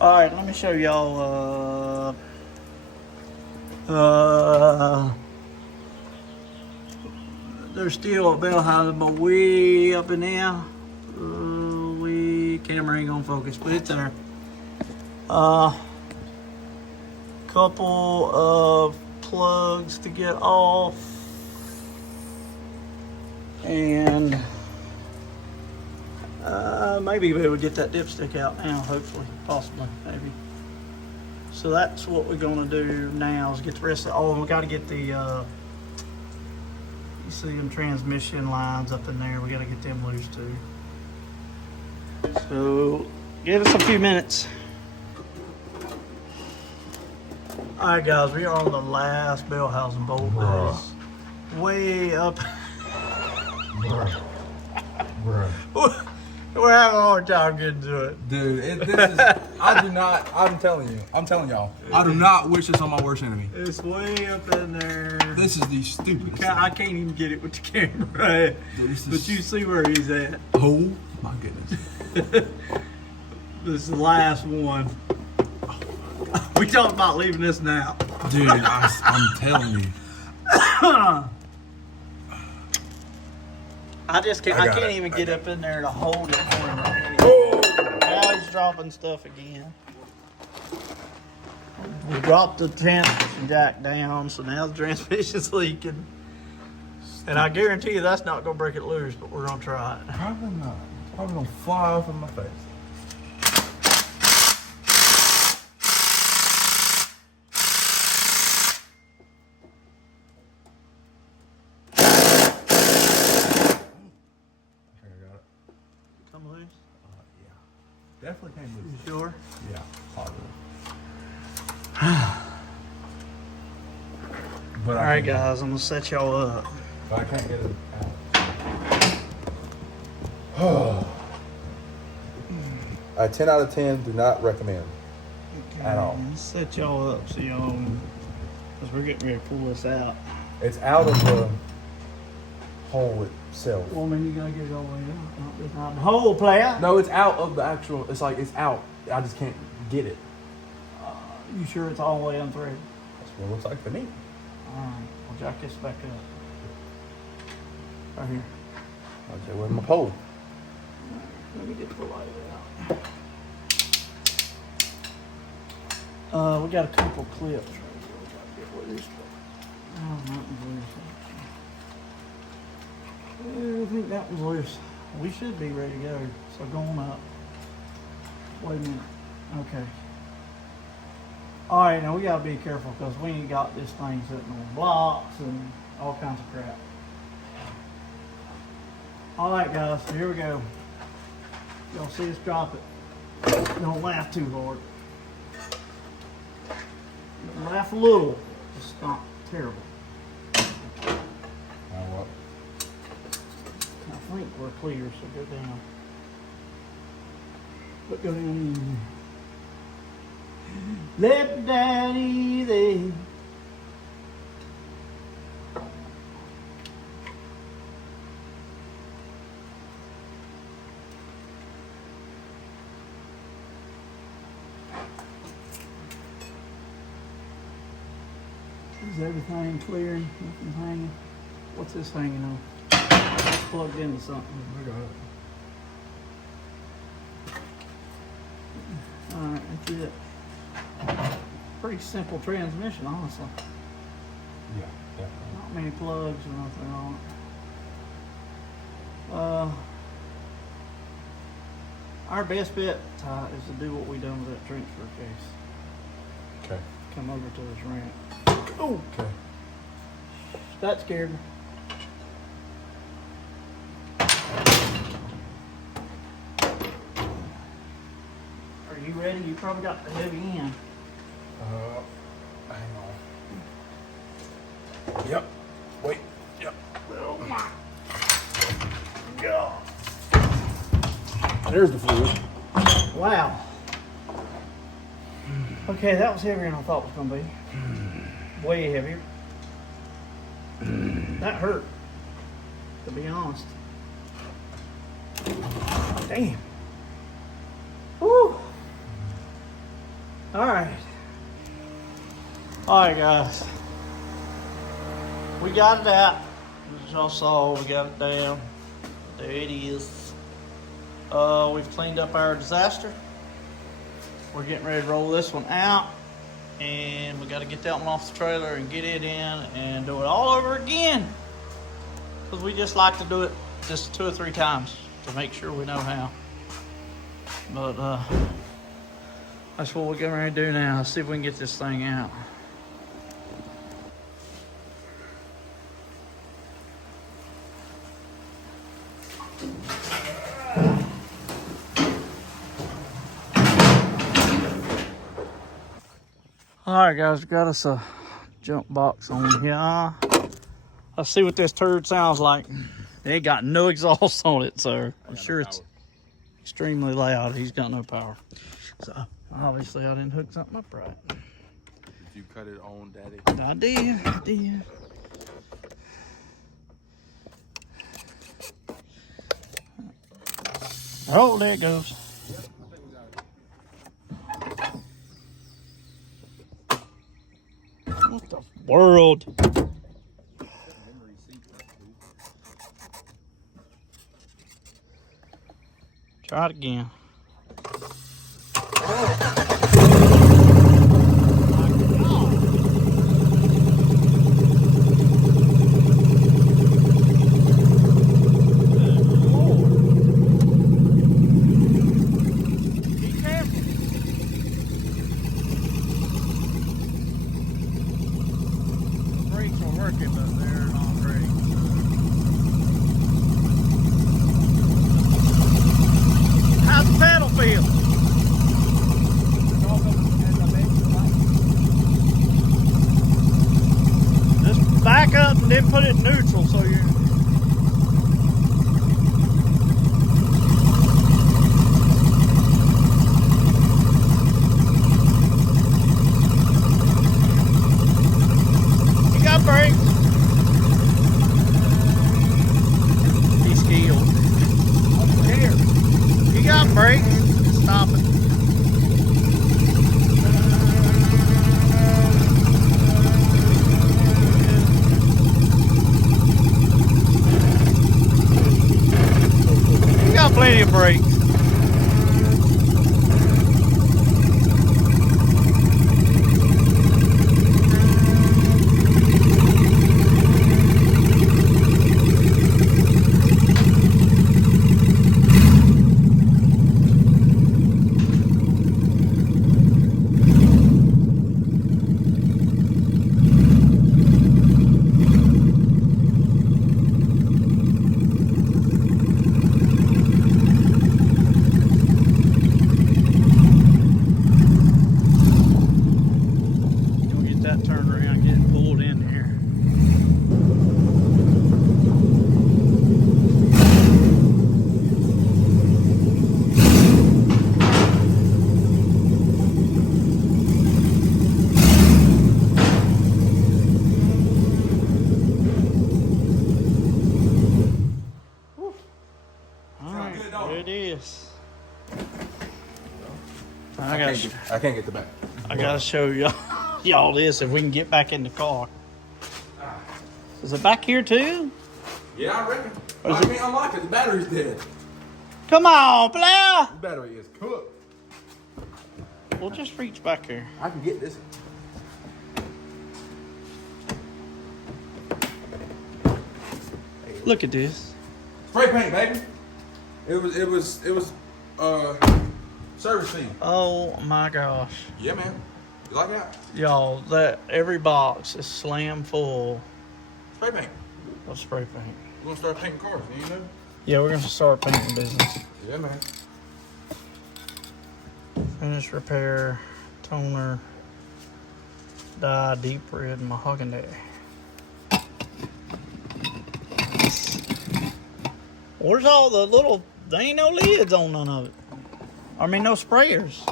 All right, let me show y'all. There's still a bell housing, but way up in there. Camera ain't gonna focus, but it's there. Couple of plugs to get off, and maybe we would get that dipstick out now. Hopefully, possibly, maybe. So that's what we're gonna do now is get the rest of. Oh, and we got to get the. You see them transmission lines up in there. We got to get them loose too. So, give us a few minutes. Alright guys, we are on the last bell housing bolt. Way up. We're having a hard time getting to it. Dude, this is, I do not, I'm telling y'all, I do not wish this on my worst enemy. It's way up in there. This is the stupidest. I can't even get it with the camera. Dude, But you see where he's at. Oh my goodness. This is the last one. We talked about leaving this now. Dude, I'm telling you. I just can't. I I got can't it. even get up in there to hold it for him. Oh! Now he's dropping stuff again. We dropped the transmission jack down, so now the transmission's leaking. And I guarantee you that's not gonna break it loose, but we're gonna try it. Probably not. It's probably gonna fly off in my face. Come loose. Yeah. Definitely came You loose. sure? Yeah, positive. But All right, guys, I'm gonna set y'all up. But I can't get it out. A 10 out of 10, do not recommend. At all. Let's set y'all up so y'all, because we're getting ready to pull this out. It's out of the hole itself. Well, man, you gotta get it all the way out. Not this out the hole, player. No, it's out of the actual, it's like, it's out. I just can't get it. You sure it's all the way unthreaded? That's what it looks like to me. Alright, well, jack this back up. Right here. I'll say, where's my pole? Let me get the light out. We got a couple clips right here. We gotta get where these go. Oh, nothing's loose. I think that was loose. We should be ready to go. So going up. Wait a minute. Okay. Alright, now we gotta be careful because we ain't got this thing sitting on blocks and all kinds of crap. Alright guys, so here we go. Y'all see us drop it. Don't laugh too hard. Laugh a little, just not terrible. Now what? I think we're clear, so go down. But go down easy. Let down easy. Is everything clear? Nothing hanging? What's this hanging on? It's plugged into something. I got it. Alright, that's it. Pretty simple transmission, honestly. Yeah, definitely. Not many plugs or nothing on it. Our best bet, Ty, is to do what we done with that transfer case. Okay. Come over to this ramp. Oh, Okay. that scared me. Are you ready? You probably got the heavy end. Hang on. Yep. Wait. Yep. Oh my God. There's the fluid. Wow. Okay, that was heavier than I thought it was going to be. Way heavier. That hurt, to be honest. Damn. Woo. Alright. Alright, guys. We got it out. As y'all saw, we got it down. There it is. We've cleaned up our disaster. We're getting ready to roll this one out. And we got to get that one off the trailer and get it in and do it all over again. Because we just like to do it just 2 or 3 times to make sure we know how. But that's what we're getting ready to do now. Let's see if we can get this thing out. Alright guys, we got us a jump box on here. Let's see what this turd sounds like. It ain't got no exhaust on it, so I'm sure it's. Power. Let's see what this turd sounds like. It ain't got no exhaust on it, so I'm sure it's. Power. I'm sure it's. Let's see what this turd sounds like. It ain't got no exhaust on it, so I'm sure it's extremely loud. He's got no power. So obviously I didn't hook something up right. Did you cut it on, Daddy? I did. Oh, there it goes. What the world? Try it again. Back up and then put it neutral so you. You got brakes. He's skilled. Here. You got brakes. Stop it. Plenty of brakes. Turn around, get pulled in there. All right, there it is. I can't get the back. I gotta show y'all this if we can get back in the car. Is it back here too? Yeah, I reckon. I can't unlock it. The battery's dead. Come on, player. The battery is cooked. We'll just reach back here. I can get this. Look at this. Spray paint, baby. It was service fee. Oh my gosh. Yeah, man. You like that? Y'all, that every box is slam full Spray paint. of spray paint. We're gonna start painting cars, you know? Yeah, we're gonna start painting business. Yeah, man. Finish repair, toner, dye, deep red, mahogany. Where's all the little, there ain't no lids on none of it. I mean, no sprayers.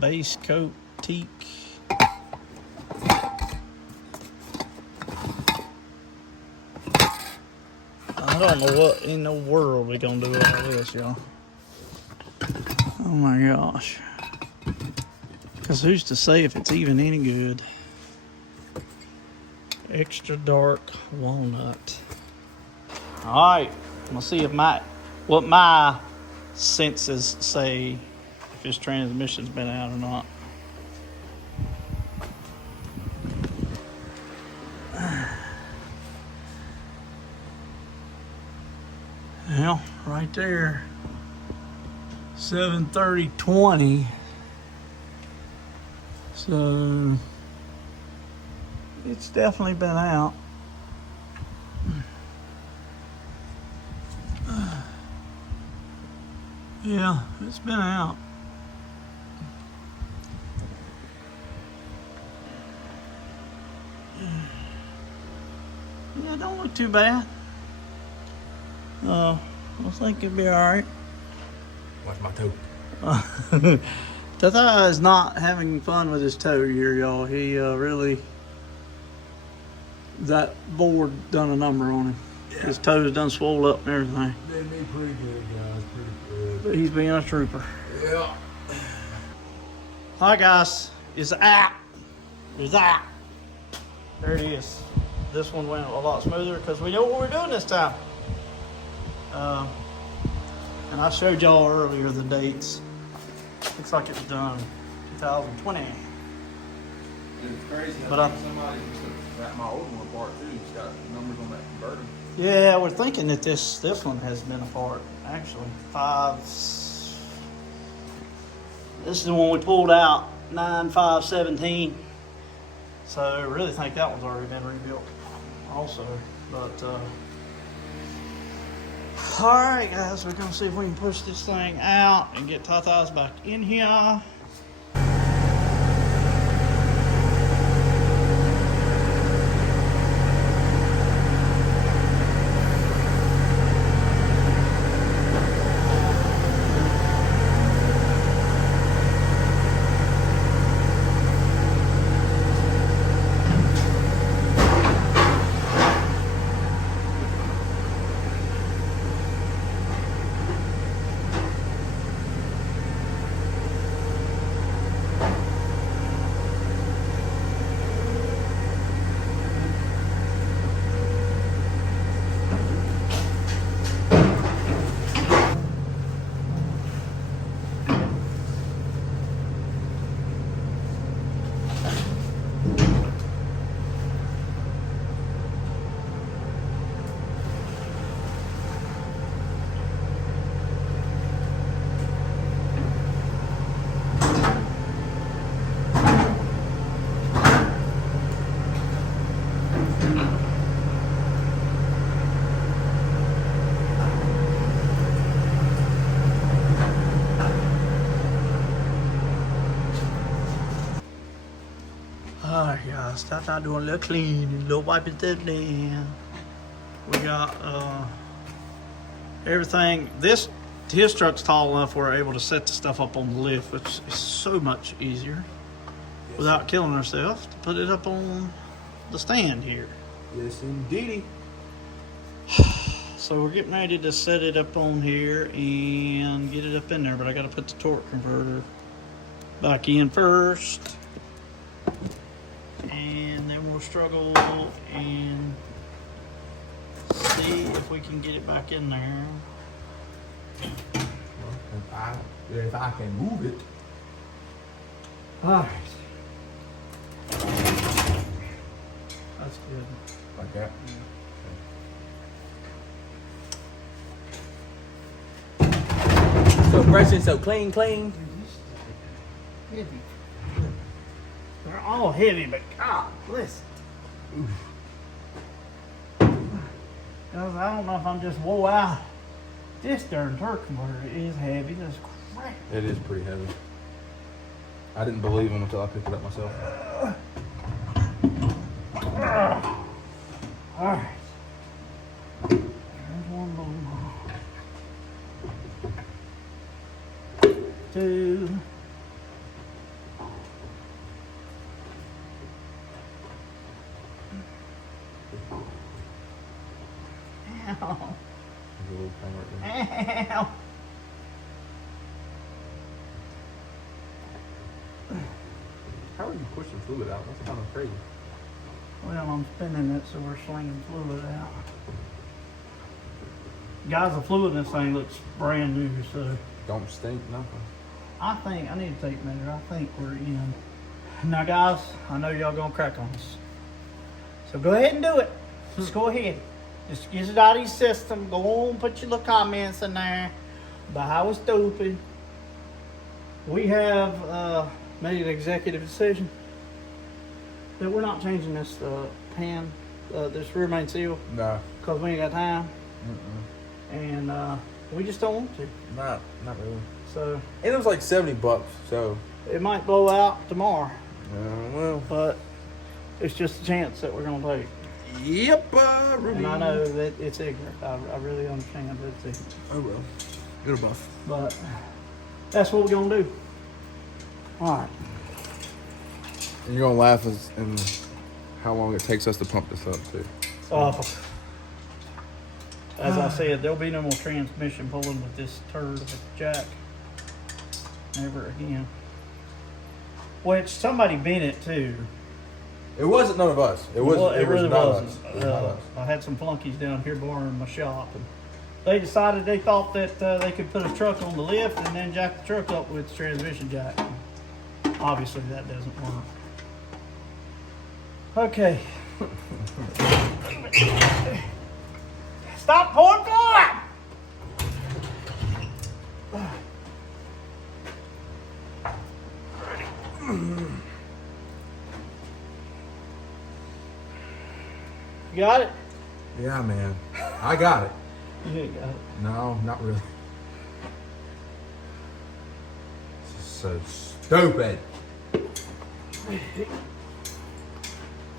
Base coat, teak. I don't know what in the world we gonna do with all this, y'all. Oh my gosh. Because who's to say if it's even any good? Extra dark walnut. Alright, we'll see if what my senses say if his transmission's been out or not. Well, right there, 7:30:20. So it's definitely been out. Yeah, it's been out. Yeah, don't look too bad. I think it'll be all right. Watch my toe. Tata is not having fun with his toe here, y'all. He really, that board done a number on him. Yeah. His toes done swole up and everything. Did me pretty good, guys. Pretty good. But he's being a trooper. Yeah. Hi, guys. It's out. It's out. There it is. This one went a lot smoother because we know what we're doing this time. And I showed y'all earlier the dates. Looks like it's done 2020. It's crazy. But I think somebody got my old one apart too. It's got numbers on that converter. Yeah, we're thinking that this one has been apart. Actually, this is the one we pulled out 9/5/17. So I really think that one's already been rebuilt also. But all right, guys, we're gonna see if we can push this thing out and get Tata's back in here. Alright, guys, Tata doing a little cleaning, a little wiping stuff down. We got everything. His truck's tall enough we're able to set the stuff up on the lift, which is so much easier without killing ourselves to put it up on the stand here. Yes, indeedy. So we're getting ready to set it up on here and get it up in there, but I got to put the torque converter back in first. And then we'll struggle and see if we can get it back in there. Well, if I can move it. Alright. That's good. Like that? So fresh and so clean. Heavy. They're all heavy, but God, listen. Cause I don't know if I'm just wore out. This darn torque converter is heavy. That's crap. It is pretty heavy. I didn't believe him until I picked it up myself. Alright. There's one more. Two. Ow. There's a little thing right there. Ow. How are you pushing fluid out? That's kind of crazy. Well, I'm spinning it so we're slinging fluid out. Guys, the fluid in this thing looks brand new, so Don't stink, nothing. I think I need a tape measure. I think we're in. Now, guys, I know y'all gonna crack on us, so go ahead and do it. Just go ahead. Just get it out of your system. Go on, put your little comments in there about how it's stupid. We have made an executive decision that we're not changing this pan, this rear main seal, No. because we ain't got time, and we just don't want to. Not really. So And it was like $70, so. it might blow out tomorrow, Well. but it's just a chance that we're gonna take. Yep, And I know that it's ignorant. I really understand that it's ignorant. Oh well. Get a buff. But that's what we're gonna do. All right. And you're gonna laugh in how long it takes us to pump this up too. As I said, there'll be no more transmission pulling with this turd of a jack. Never again. Which somebody bent it too. It wasn't none of us. It was. Well, it really was not wasn't. us. It was not us. I had some flunkies down here borrowing my shop, and they decided they thought that they could put a truck on the lift and then jack the truck up with the transmission jack. Obviously, that doesn't work. Okay. Stop pouring forward! You got it? Yeah, man. I got it. You ain't got it. No, not really. This is so stupid.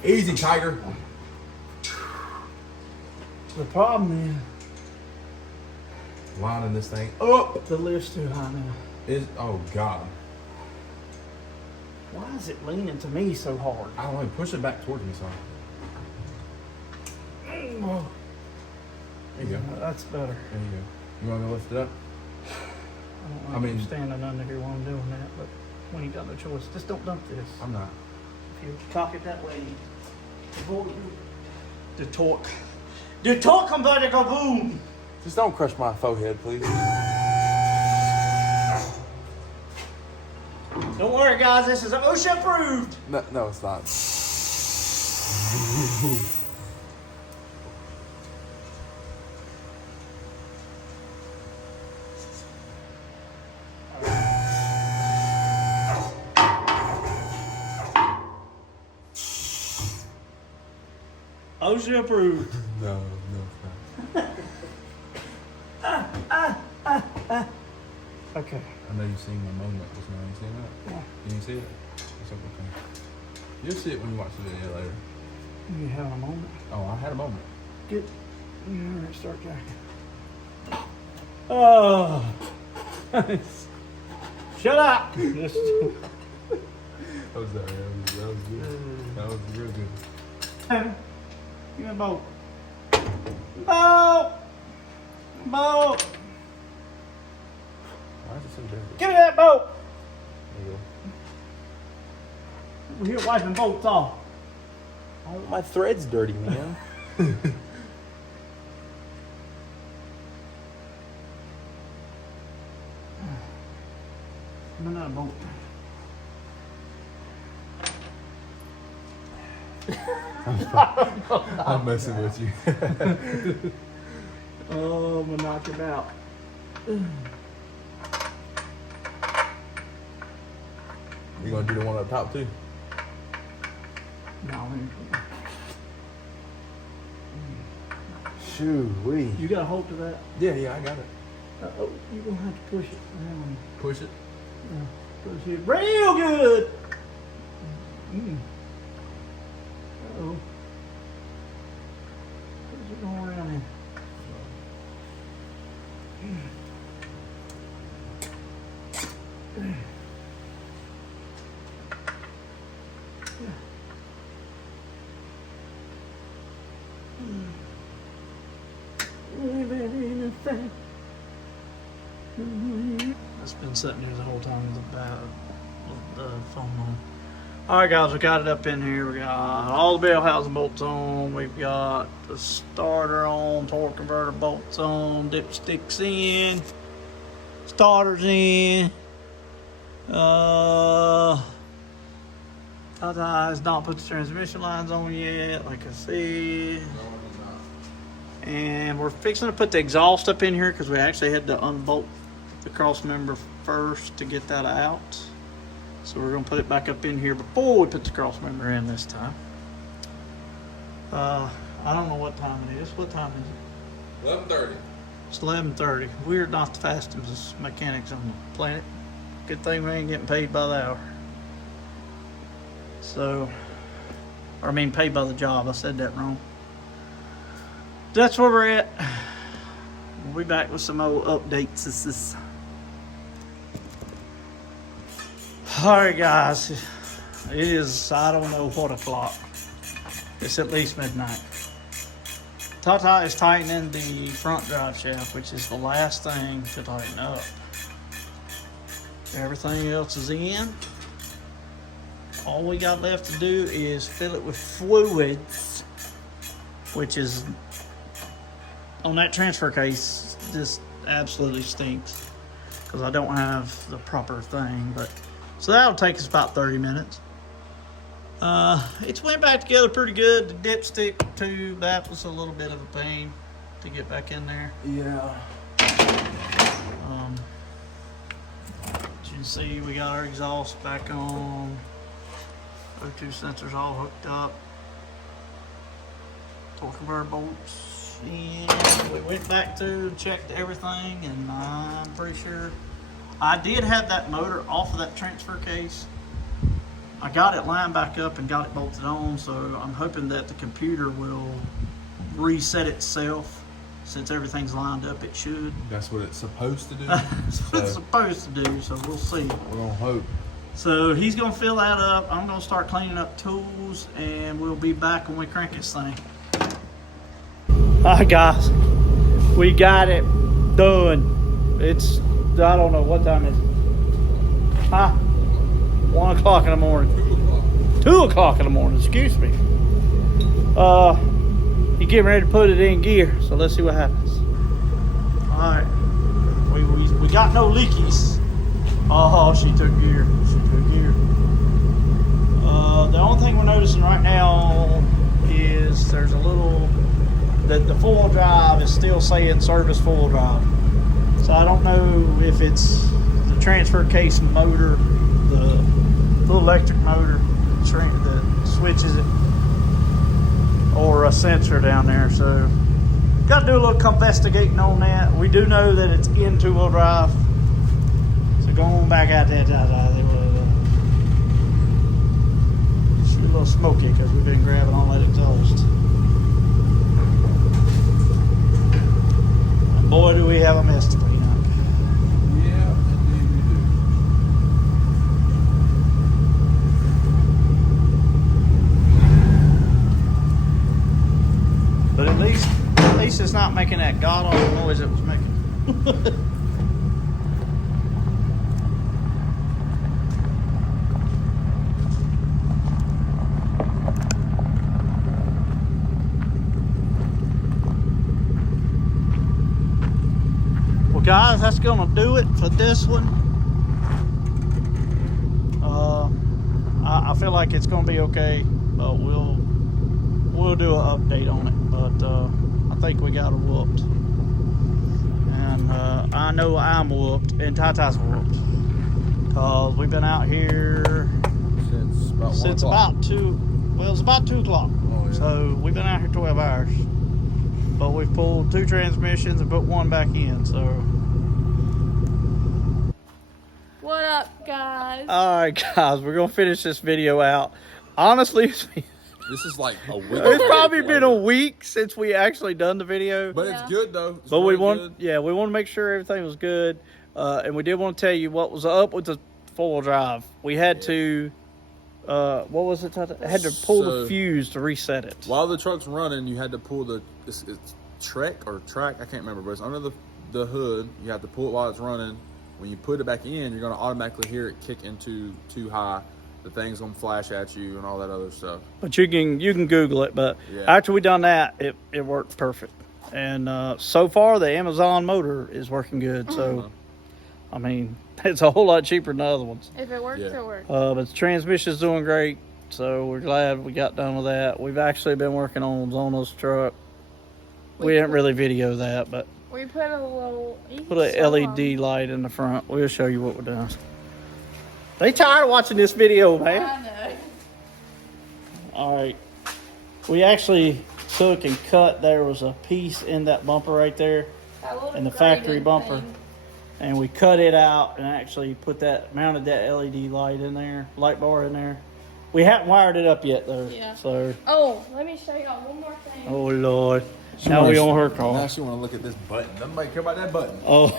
Easy, Tiger. The problem Lining this thing up. is the lift's too high now. Oh God. Why is it leaning to me so hard? I don't know. Push it back towards me, son. Oh, There you go. that's better. There you go. You want me to lift it up? I mean, you're standing under here while I'm doing that, but we ain't got no choice. Just don't dump this. I'm not. If you cock it that way, the torque. The torque comes out and go boom. Just don't crush my forehead, please. Don't worry, guys. This is OSHA approved. No, it's not. OSHA approved. No, it's not. Okay. I know you've seen my moment just now. You seen that? Yeah. You didn't see it? It's okay. You'll see it when you watch the video later. You having a moment? Oh, I had a moment. Get. All right, start jacking. Oh. Shut up. Just. That was that. That was good. That was real good. Give me a boat. Boat. Boat. Why is it so dirty? Give me that boat. There you We're here wiping boats off. go. Oh, my thread's dirty, man. I'm not a boat. I'm messing with you. Oh, I'm gonna knock him out. You gonna do the one up top too? No, Shoo-wee. you got a hold to that? Yeah, I got it. Oh, you're gonna have to push it around. Push it. Push it real good. Uh-oh. Where's it going around here? It's been sitting here the whole time with the phone on. Alright guys, we got it up in here. We got all the bell housing bolts on. We've got the starter on, torque converter bolts on, dipsticks in, starters in. Tata has not put the transmission lines on yet, like I said. And we're fixing to put the exhaust up in here because we actually had to unbolt the cross member first to get that out. So we're going to put it back up in here before we put the cross member in this time. I don't know what time it is. What time is it? 11:30. It's 11:30. We're not the fastest mechanics on the planet. Good thing we ain't getting paid by the hour. So, or I mean paid by the job. I said that wrong. That's where we're at. We'll be back with some more updates. Alright guys, it is, I don't know what o'clock. It's at least midnight. Tata is tightening the front drive shaft, which is the last thing to tighten up. Everything else is in. All we got left to do is fill it with fluids, which is, on that transfer case, just absolutely stinks because I don't have the proper thing. But so that'll take us about 30 minutes. It's went back together pretty good. The dipstick tube, that was a little bit of a pain to get back in there. Yeah. As you can see, we got our exhaust back on. O2 sensors all hooked up. Torque converter bolts. And we went back to checked everything, and I'm pretty sure I did have that motor off of that transfer case. I got it lined back up and got it bolted on, so I'm hoping that the computer will reset itself. Since everything's lined up, it should. That's what it's supposed to do. That's what it's supposed to do, so we'll see. We're gonna hope. So he's gonna fill that up. I'm gonna start cleaning up tools, and we'll be back when we crank this thing. All right, guys, we got it done. It's, I don't know what time it is. Huh? 1 o'clock in the morning. 2 o'clock in the morning, excuse me. He's getting ready to put it in gear, so let's see what happens. Alright. We got no leakies. Oh, she took gear. She took gear. The only thing we're noticing right now is there's a little, that the full drive is still saying service full drive. So I don't know if it's the transfer case motor, the electric motor that switches it, or a sensor down there. So got to do a little investigating on that. We do know that it's in two-wheel drive. So going back out there, it's a little smoky because we've been grabbing all that exhaust. And boy, do we have a mess to clean up. Yeah, indeed we do. But at least it's not making that god-awful noise it was making. Well, guys, that's gonna do it for this one. I feel like it's gonna be okay, but we'll do an update on it. But I think we got it whooped, and I know I'm whooped, and Tata's whooped, cause we've been out here since about 2. Well, it's about 2 o'clock. Oh, yeah. So we've been out here 12 hours, but we've pulled 2 transmissions and put 1 back in. So. What up, guys? All right, guys, we're gonna finish this video out. Honestly, This is like a week. it's probably been a week since we actually done the video. But Yeah. it's good though. It's But really we want good. to make sure everything was good, and we did want to tell you what was up with the 4-wheel drive. We had to, what was it? I had to pull the So- fuse to reset it. While the truck's running, you had to pull it's track, I can't remember, but it's under the hood. You have to pull it while it's running. When you put it back in, you're going to automatically hear it kick into too high. The thing's going to flash at you and all that other stuff. But you can Google it. But Yeah. after we done that, it worked perfect. And so far, the Amazon motor is working good. So, I mean, it's a whole lot cheaper than the other ones. If it works, Yeah. it works. But the transmission's doing great. So we're glad we got done with that. We've actually been working on Zona's truck. We didn't really video that, but We put a little. put a LED light in the front. We'll show you what we're doing. They tired of watching this video, man. I know. All right. We actually took and cut. There was a piece in that bumper right there, That little and the factory grated bumper. thing. And we cut it out and actually mounted that LED light in there, light bar in there. We haven't wired it up yet though. Yeah. So, Oh, let me show y'all one more thing. oh Lord. Now we on her car. Now she want to look at this button. Nobody care about that button. Oh,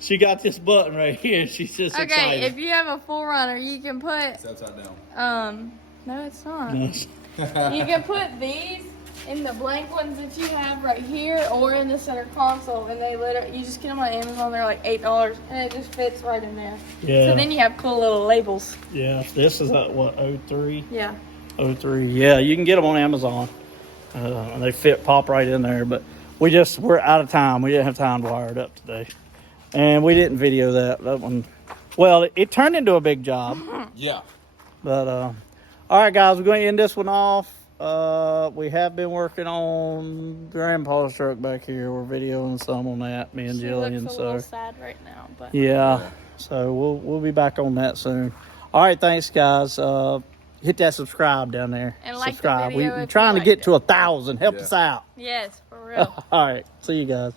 she got this button right here. She's just Okay, excited. if you have a full runner, you can put It's upside down. no, it's not. Yes. You can put these in the blank ones that you have right here, or in the center console, and they literally you just get them on Amazon. They're like $8, and it just fits right in there. Yeah. So then you have cool little labels. Yeah, this is at what, 03? Yeah. 03. Yeah, you can get them on Amazon. And they pop right in there. But we're out of time. We didn't have time to wire it up today. And we didn't video that one. Well, it turned into a big job. Yeah. But, all right, guys, we're going to end this one off. We have been working on Grandpa's truck back here. We're videoing some on that, me and She Jillian. looks a little sad right now, but Yeah, so we'll be back on that soon. All right, thanks, guys. Hit that subscribe down there. And like the subscribe. video We're if you trying to liked get it. to 1,000. Help us out. yes, for real. All right, see you guys.